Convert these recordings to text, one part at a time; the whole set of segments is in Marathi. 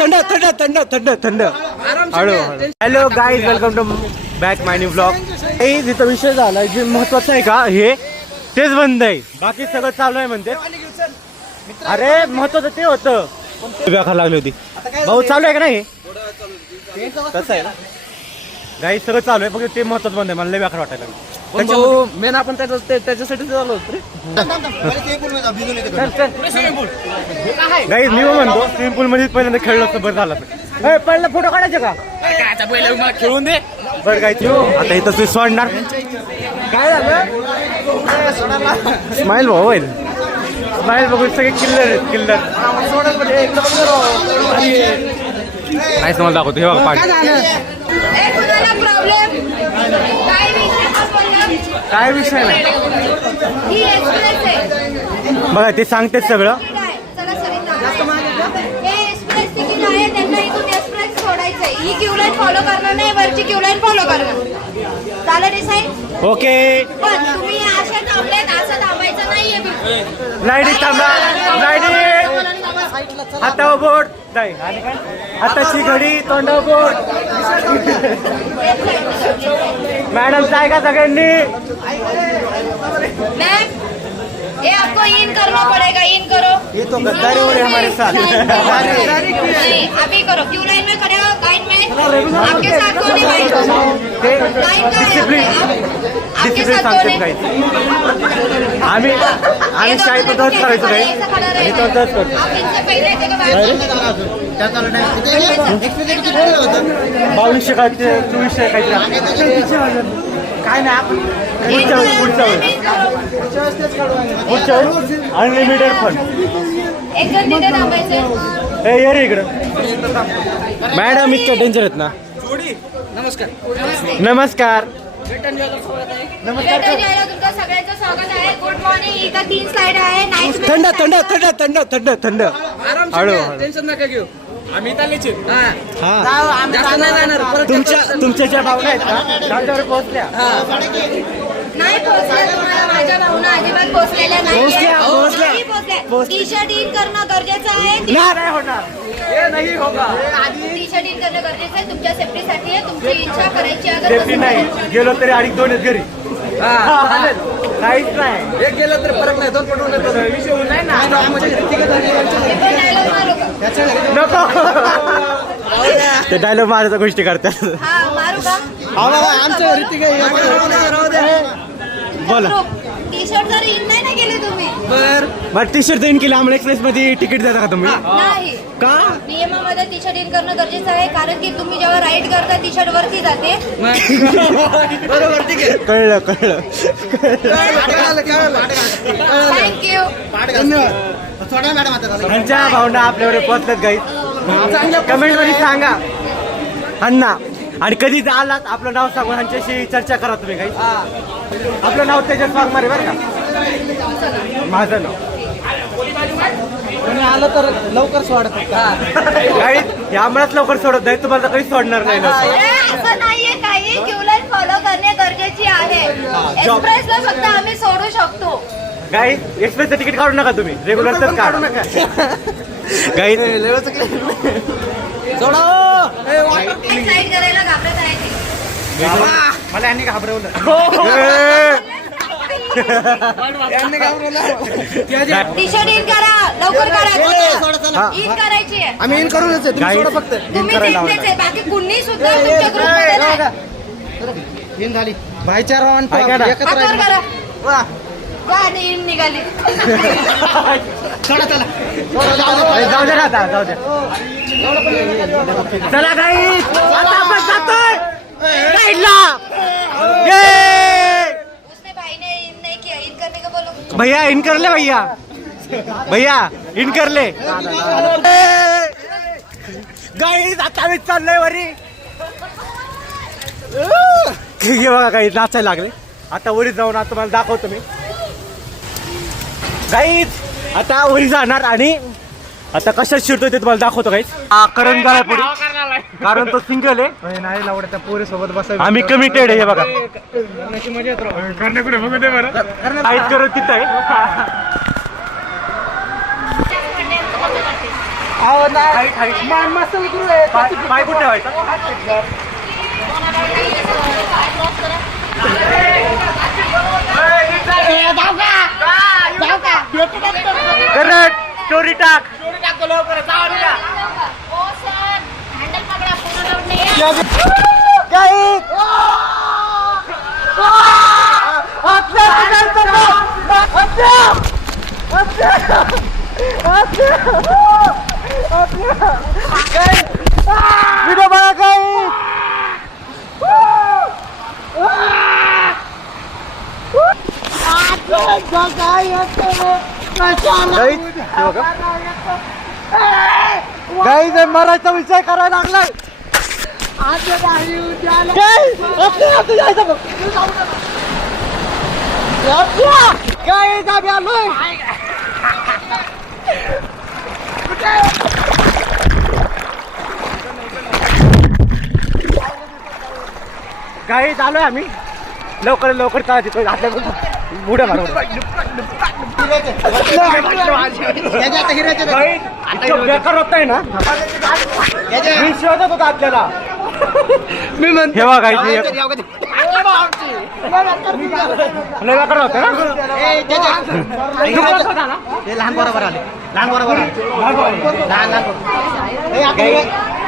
थंड थंड थंड थंड थंड हळू. Hello guys, welcome to back my new blog. जिथं विषय झाला जे महत्वाचं आहे का हे तेच बंद आहे, बाकी सगळं चालू आहे म्हणते. अरे महत्वाचं ते होतं, व्याखा लागली होती. भाऊ चालू आहे का नाही? तसं आहे ना गाई, सगळं चालू आहे, फक्त ते महत्वाचं बंद आहे. मला लय व्याखा वाटायला मेन आपण त्याच्यासाठी चालू होत रे. गाईज मी म्हणतो स्विमिंग पूल मध्ये पहिल्यांदा खेळलो असतं बरं झालं. पहिला फोटो काढायचे का खेळून दे बरं काय. आता इथं तू सोडणार काय झालं? स्माईल भाऊ होईल, स्माईल बघून सगळे किल्लर आहेत किल्लर. काय तुम्हाला दाखवतो हे बघा पाणी. काय विषय नाही बघा, ते सांगतेच सगळं. फॉलो करणार नाही, वरची क्यू लाईन फॉलो करणार. झालं डिसाईड? ओके. पण तुम्ही अशा थांबलेत, असं थांबायचं नाहीये. लाईट थांबा, लाईट हातावर बोट नाही आणि काय हाताची घडी तोंडावर बोट. मॅडम काय का सगळ्यांनी? ये आपको इन करना पड़ेगा, इन करो. ये तो गद्दारी हो रही है हमारे साथ. नहीं, अभी करो. क्यू लाइन में खड़े हो, लाइन में. आपके साथ कौन है भाई? डिसिप्लिन सांगते काही. आम्ही शाळेत तसंच करायचो काही, आणि तसंच करतो. बावीसशे काय 2400 काहीतरी. काय नाही आपण पुढच्या वेळेस अनलिमिटेड फंड. हे ये रे इकडं. मॅडम इतकं डेंजर आहेत ना. नमस्कार नमस्कार तुमचं सगळ्यांचं स्वागत आहे. Good morning. इथं 3 स्लाइड आहे. थंड थंड थंड थंड थंड थंड हळू. टेन्शन नका घेऊ, आम्ही इथालीच. तुमच्या ज्या भावना आहेत का जागेवर पोहोचल्या? नाही पोहोचल्या. तुम्हाला माझ्या भावना अजिबात पोहोचलेल्या नाही. टी शर्ट इन करणं गरजेचं आहे. टी शर्ट इन करणं गरजेचं आहे तुमच्या सेफ्टीसाठी आहे. तुमची इच्छा करायची सेफ्टी नाही गेलो तरी अडीच 2 घरी काहीच नाही. एक गेलं तर फरक नाही, 2 पटवून विषय नाही ना. ते डायलॉग मारायच्या गोष्टी करतात. मारू का? आमच्या घरी बोला. टी शर्ट जर इन नाही ना केले तुम्ही, बरं टी शर्ट इन केलं आम्हाला एक्सप्रेस मध्ये तिकीट देता का तुम्ही? नाही. का? नियमामध्ये टी शर्ट इन करणं गरजेचं आहे, कारण की तुम्ही जेव्हा राईड करता टी शर्ट वरती जाते. बरोबर, ठीक आहे. कळलं. थँक्यू. त्यांच्या भावना आपल्यावर पोहोचल्यात गाई. कमेंट मध्ये सांगा अण्णा. आणि कधी आलात आपलं नाव सांगून ह्यांच्याशी चर्चा करा तुम्ही काही. आपलं नाव त्याच्यात मार आहे बरं का. माझं नाव आलं तर लवकर सोडत काही आम्हालाच लवकर सोडत नाही, तुम्हाला काही सोडणार नाही. असं नाहीये काही. क्यू लाईन फॉलो करणे गरजेची आहे. एक्सप्रेसला फक्त आम्ही सोडू शकतो. गाई एक्सप्रेसचं तिकीट काढू नका तुम्ही, रेग्युलरच काढू नका. गाई साईड करायला घाबरत आहे ते. मला यांनी घाबरवलं. टी शर्ट इन करा, लवकर करा. इन करायची आहे. आम्ही इन करूनच फक्त तुम्ही तिथलेच आहे, बाकी कुणी सुद्धा तुमच्या ग्रुपमध्ये नाही. इन झाली. भाईचारा एकत्र करा. गाडी इन निघाली. जाऊ द्या आता, जाऊ द्या. चला गाई आता आपण जातोय राईडला. उसने भाई ने इन नहीं किया. इन करने का बोलो. भैया इन कर ले, भैया इन कर ले. गाईज आता मी चाललोय वरी. हे बघा काही नाचायला लागले. आता वरी जाऊन आता तुम्हाला दाखवतो मी. गाईज आता वरी जाणार आणि आता कशात शिरतोय ते तुम्हाला दाखवतो काहीच. करण गाळा पुढे, कारण तो सिंगल आहे. नाही लावडत पोरी सोबत बसायचं. आम्ही कमिटेड आहे. हे बघा मजा येत बघू. काहीच करत तिथं आहे. अहो नाही हाईट हाईट मस्त उतरू आहे. पाय कुठे ठेवायचा करेक्ट स्टोरी टाक व्हिडिओ बघा काही गाई मरायचा विचार करायला लागलाय काय जाबी आलोय गाई चालू आहे आम्ही लवकर लवकर चालत येतो आपल्या मुड्या मारू बेकार होत आहे ना मी शोधत होतो आपल्याला मी म्हणते हे बघा बेकार होतं ना लहान बरोबर आले लहान बरोबर लहान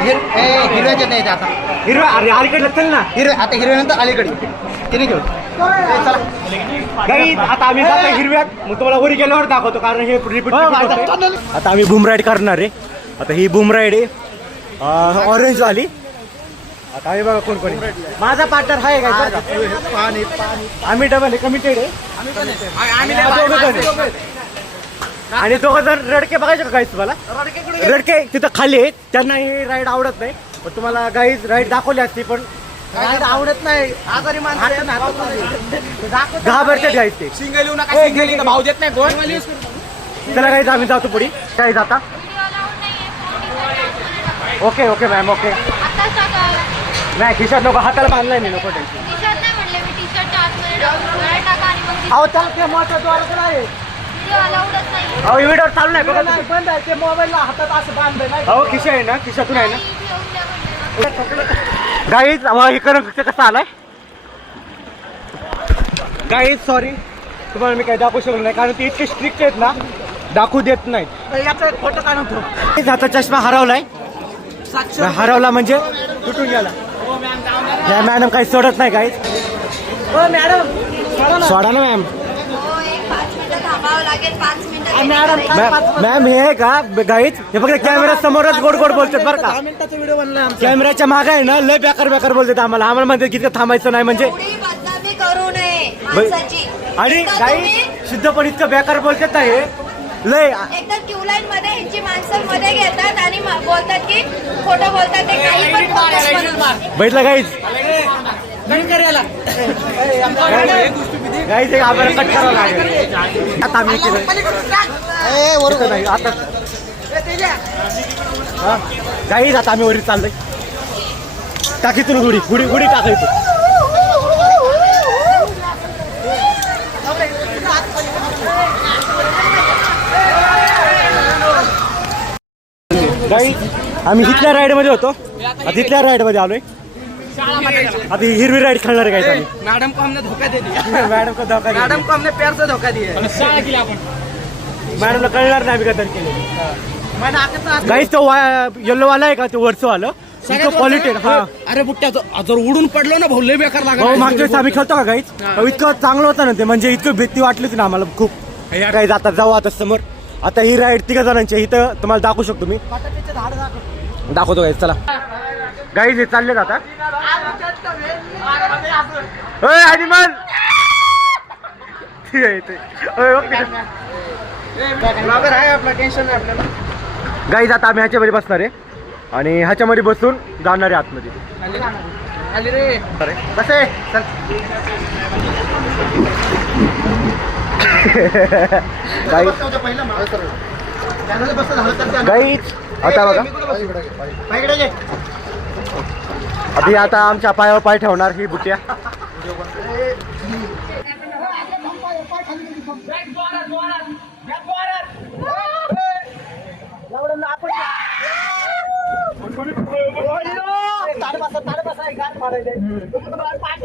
हिरव्याचे नाही आता हिरवा अरे अलीकडे चल ना हिरवे आता हिरव्यानंतर अलीकडे तिने घेऊ गाईज आता आम्ही जातो हिरव्यात मग तुम्हाला वरी गेल्यावर दाखवतो कारण हे रिपीट आता आम्ही बूम राईड करणार आहे आता ही बूम राईड आहे ऑरेंज वाली आता आम्ही बघा कोण कोणी माझा पार्टनर आहे काय आम्ही डबल आहे कमिटेड आहे आणि दोघं जण रडके बघायचे का गाईज तुम्हाला रडके तिथं खाली आहेत त्यांना ही राईड आवडत नाही पण तुम्हाला गाईज राईड दाखवली असती पण आवडत नाही आजारी माणसं घाबरते गाईज ते सिंगल येऊ नका भाव देत नाही कोण चला गाईज आम्ही जातो पुढे काय जाता ओके ओके मॅम ओके नाही खिशात नको हाताला बांधलाय नाही नको अहो त्याला ते महत्वाचं आहे अहो व्हिडिओ चालू नाही बघा बंद आहे ते मोबाईलला हातात असं बांधलं नाही अहो खिशा आहे ना खिशातून आहे ना गाईज हे करून कसं आलाय गाईज सॉरी तुम्हाला मी काही दाखवू शकलो नाही कारण ते इतके स्ट्रिक्ट आहेत ना दाखवू देत नाहीत याचा एक फोटो काढून ठेव आता चष्मा हरवलाय हरवला म्हणजे तुटून गेला या मॅडम काही सोडत नाही गाईज मॅडम सोडा ना मॅम 5 मिनिटं थांबावं लागेल 5 मिनिटं मॅम हे आहे का गाईज हे फक्त कॅमेरा समोरच गोड गोड बोलतात बरं का 10 मिनिटाचा व्हिडिओ बनला कॅमेऱ्याच्या मागे आहे ना लय बेकार बेकार बोलतात आम्हाला म्हणतात की थांबायचं नाही म्हणजे एवढी बदनामी करू नये माणसाची आणि इतकं काही तुम्ही- शुद्ध पण इतकं बेकार बोलतात ना हे लय एकदा क्यू लाईन मध्ये ह्यांची माणसं मध्ये घेतात आणि बोलतात की खोटं बोलतात ते काही पण बोलतात म्हणून. बैठला गाईज गाईज एक आम्हाला कट करावं लागेल आता आम्ही इथे नाही आता गाईज आता आम्ही वरी चाललोय टाकीतून गुढी गुढी गुढी टाकायची गाईज आम्ही इथल्या राईड मध्ये होतो आता इथल्या राईड मध्ये आलोय आता ही हिरवी राईड खेळणार आहे काय मॅडम को हमने धोखा दे दिया मॅडम का धोका मॅडम को हमने प्यार से धोखा दिया मॅडमला कळणार नाही आम्ही कदर केली गाईज तो येल्लो वाला आहे का तो वरचं वालं क्वालिटी हा अरे बुट्ट्या जर उडून पडलो ना भोले बेकार हो मागच्या वेळेस आम्ही खेळतो का गाईज इतकं चांगलं होतं ना ते म्हणजे इतकं भीती वाटली होती ना आम्हाला खूप गाईज आता जाऊ आता समोर आता ही राईड 3 जणांची इथं तुम्हाला दाखवू शकतो मी दाखवतो गाईज चला गाईज हे चालले आता ॲनिमल ठीक आहे आहे आपला टेन्शन नाही आपल्याला गाईज आता आम्ही ह्याच्यामध्ये बसणार आहे आणि ह्याच्यामध्ये बसून जाणार आहे आतमध्ये आली रे बस आहे चल गाईज आता बघा अभि आता आमच्या पायावर पाय ठेवणार ही बुट्या मारायचे